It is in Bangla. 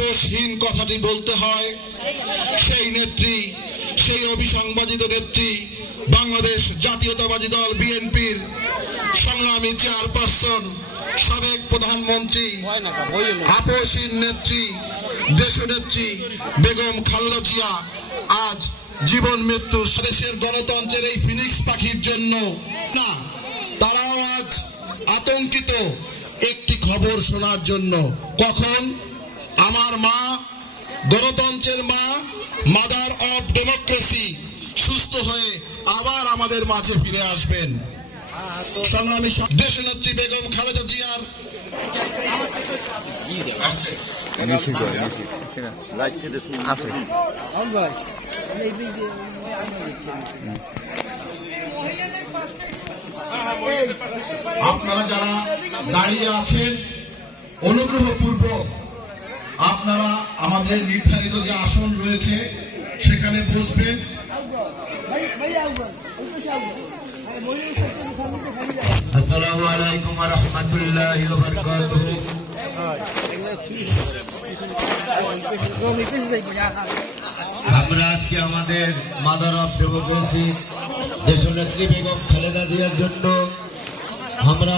আপোষহীন কথাটি বলতে হয়, সেই নেত্রী, সেই অবিসংবাদিত নেত্রী, বাংলাদেশ জাতীয়তাবাদী দল বিএনপির সংগ্রামী চেয়ারপারসন, সাবেক প্রধানমন্ত্রী, আপোষহীন নেত্রী, দেশনেত্রী বেগম খালেদা জিয়া আজ জীবন মৃত্যু। দেশের গণতন্ত্রের এই ফিনিক্স পাখির জন্য না, তারাও আজ আতঙ্কিত একটি খবর শোনার জন্য। কখন আমার মা, গণতন্ত্রের মা, মাদার অফ ডেমোক্রেসি সুস্থ হয়ে আবার আমাদের মাঝে ফিরে আসবেন। সংগ্রামী দেশনেত্রী বেগম খালেদা জিয়ার আপনারা যারা দাঁড়িয়ে আছেন, অনুগ্রহপূর্বক আপনারা আমাদের নির্ধারিত যে আসন রয়েছে সেখানে বসবেন। আসসালামু আলাইকুম ওয়া রাহমাতুল্লাহি ওয়া বারাকাতুহু। আমরা আজকে আমাদের মাদার অফ ডেমোক্রেসি দেশনেত্রী বেগম খালেদা জিয়ার জন্য আমরা